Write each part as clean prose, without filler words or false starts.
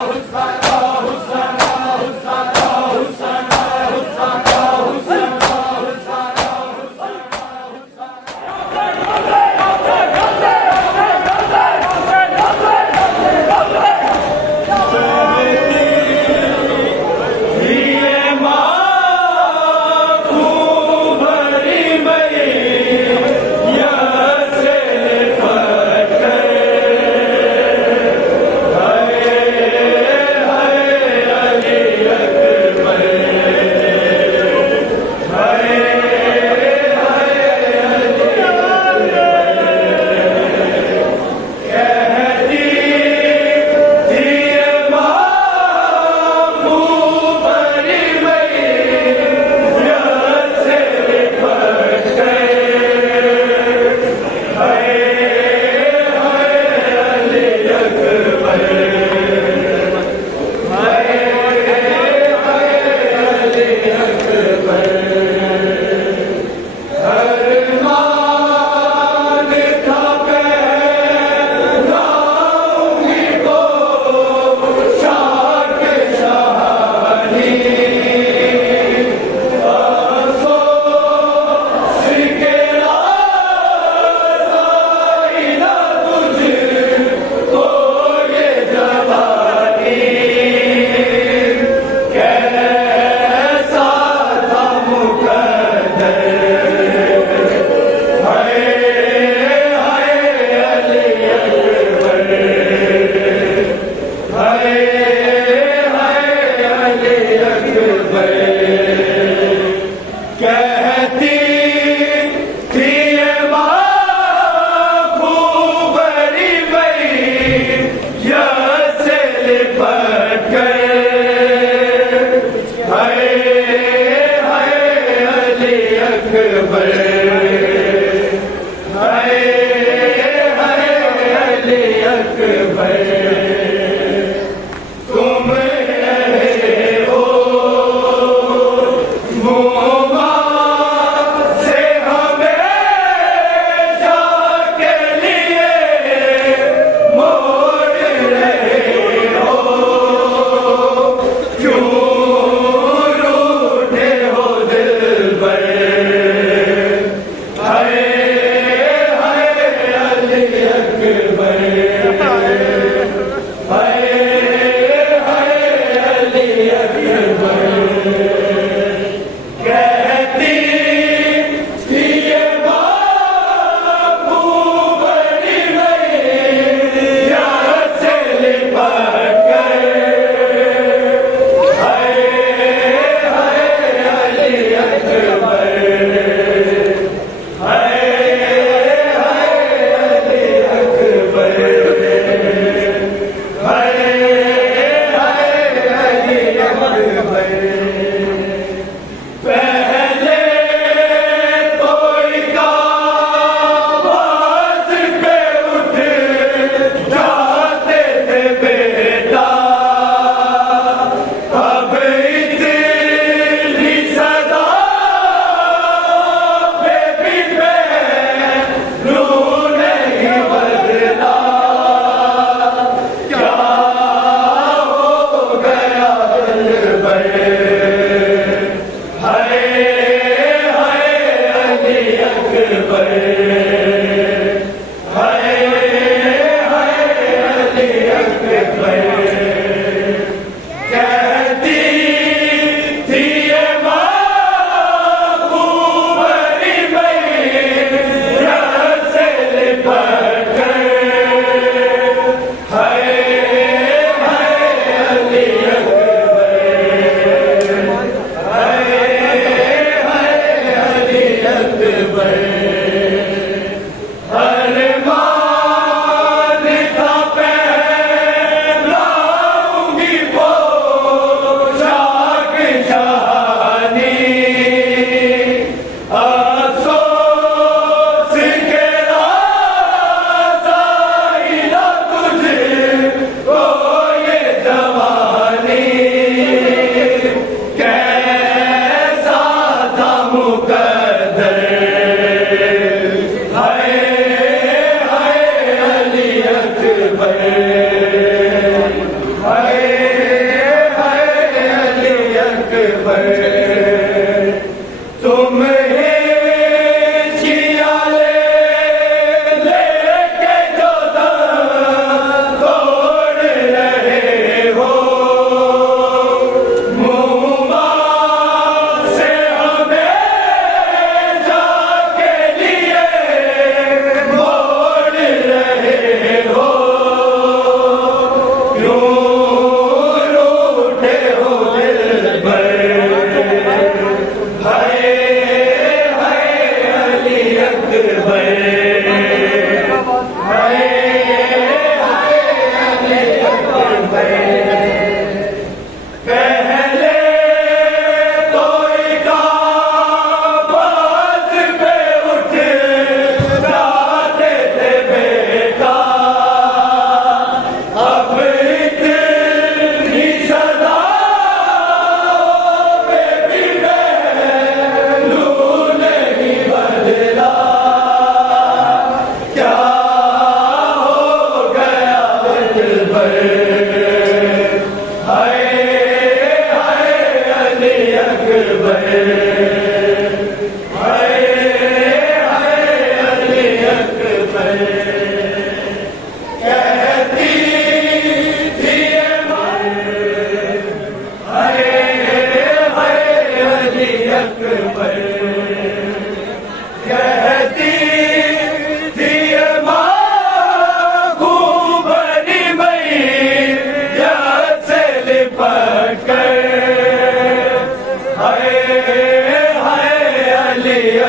अकबर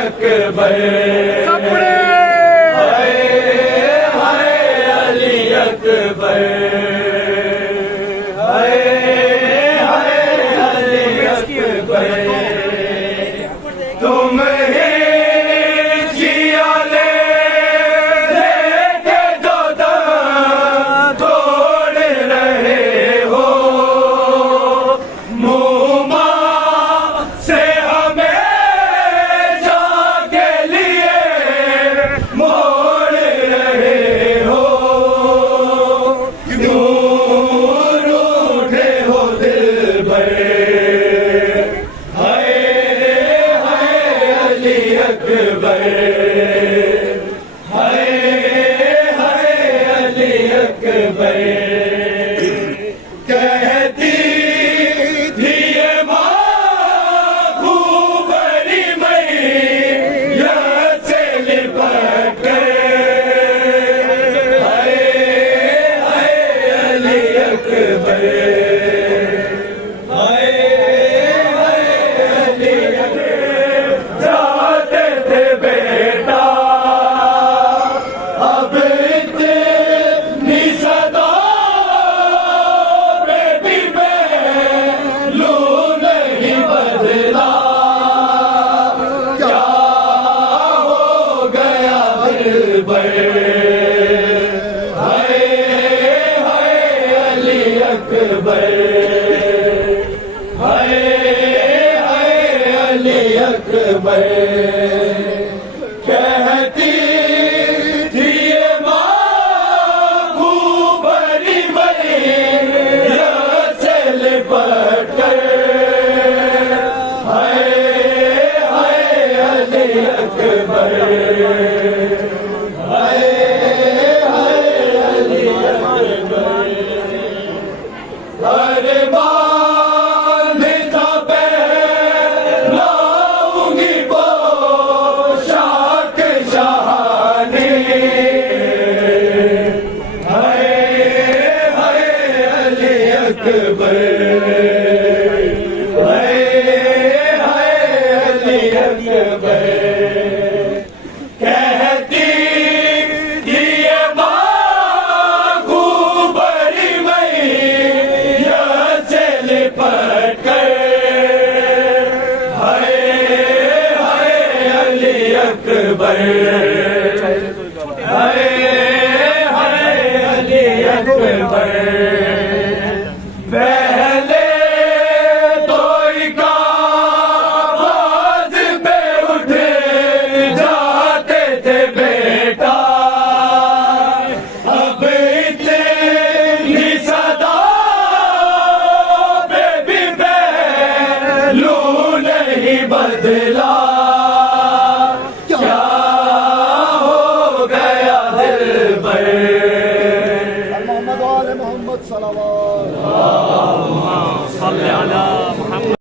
अकबर हाय हाय अली अकबर हाय हाय अली अकबर तुम ही जिया ले लेके जो दम तोड़ रहे हो मुँह से हमें जाके लिए मोड़ रहे हो क्यों रूठे हो दिल भर हाय हाय अली अकबर हाय हाय अली अकबर कहती थी ये माँ खूबरी मैया से लिपट कर हाय हाय अली अकबर हाय हाय अली अकबर जाते थे बेटा अब इतनी सदा बेबी पहलू नहीं बदला क्या हो गया दिल भर हाय हाय अली अकबर हाय हाय अली अकबर कहती थी ये माँ खूबरी मैया से लिपट कर हाय हाय अली अकबर हाय हाय अली अकबर अरे बांधता पहनाऊंगी पोशाक शाहानी हाय हाय अली अकबर हाय हाय अली अकबर कहती थी ये माँ खूबरी मैया से लिपट कर हाय हाय अली अकबर हाय हाय अली अकबर पहले तो आवाज पे उठ जाते थे बेटा अब इतनी सदा बेबी पहलू नहीं बदला क्या हो गया दिल भर मोहम्मद वाले मोहम्मद सल्लल्लाहु अलैहि वसल्लम।